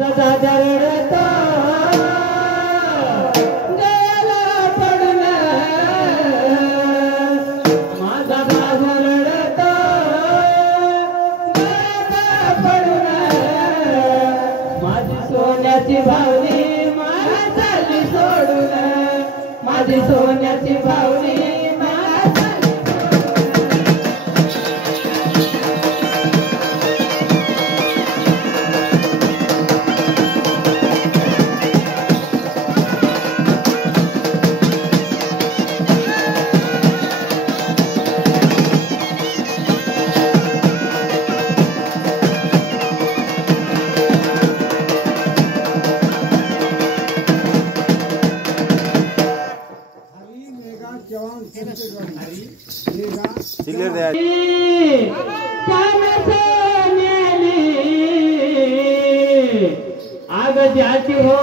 माझा दादा रडतो गळ्याला पडून माझा दादा रडतो गळ्याला पडून माझी सोन्याची भावनी मला चालली सोडून माझी सोन्याची भावनी आग जाती हो